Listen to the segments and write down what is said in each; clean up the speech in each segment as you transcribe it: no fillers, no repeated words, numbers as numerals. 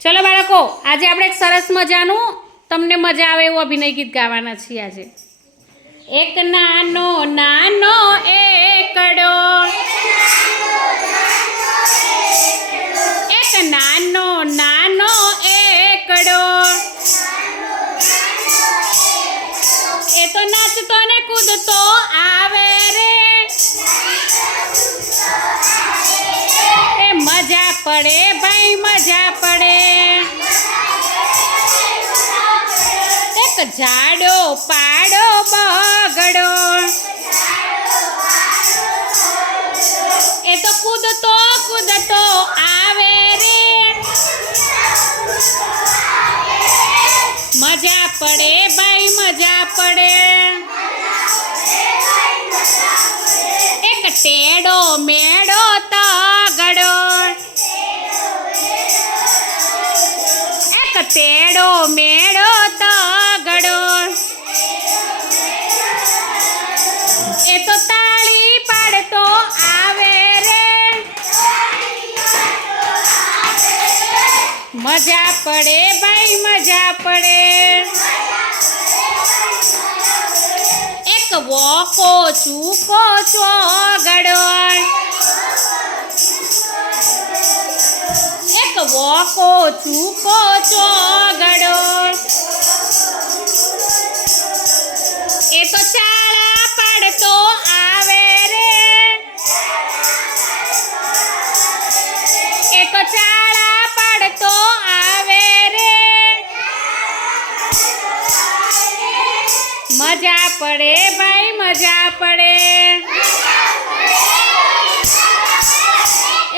चलो बाळको, आज આપણે એક સરસ મજાનું તમને મજા આવે એવું અભિનય ગીત ગાવાના છીએ આજે। એક નાનો નાનો એકડો, એક નાનો નાનો એકડો, એ તો નાચતો ને કૂદતો આવે રે, એ મજા પડે ભાઈ મજા પડે। એક જાડો પાડો બગડો, એ તો કૂદતો કૂદતો આવે રે, મજા પડે ભાઈ મજા પડે। એક ટેડો મેડો તગડો, એક ટેડો મેડો તગડો, એ તો તાળી પાડતો આવે રે, મજા પડે ભાઈ મજા પડે। એક વોકો ચૂકો ચોગડો, એક વોકો ચૂકો ચોગડો, એ તો ચાળા પાડતો આવે રે, એ તો ચાળા પાડતો આવે રે, મજા પડે ભાઈ મજા પડે।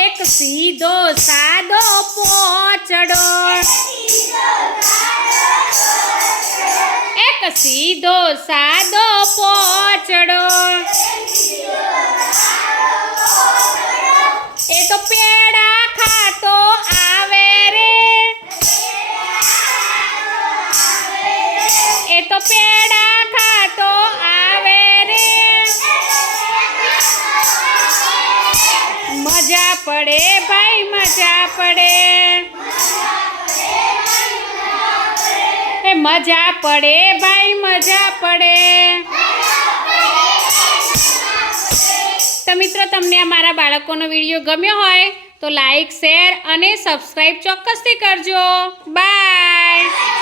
એક સીધો સાદો પોચડો, એક સીધો સાદો પોચડો, એ તો પેડા ખાતો આવે રે, એ તો પેડા ખાતો આવે રે, મજા પડે ભાઈ મજા પડે, મજા પડે ભાઈ મજા પડે। તો મિત્રો તમને આ મારા બાળકોનો વિડીયો ગમ્યો હોય તો લાઈક શેર અને સબસ્ક્રાઈબ ચોક્કસથી કરજો। બાય।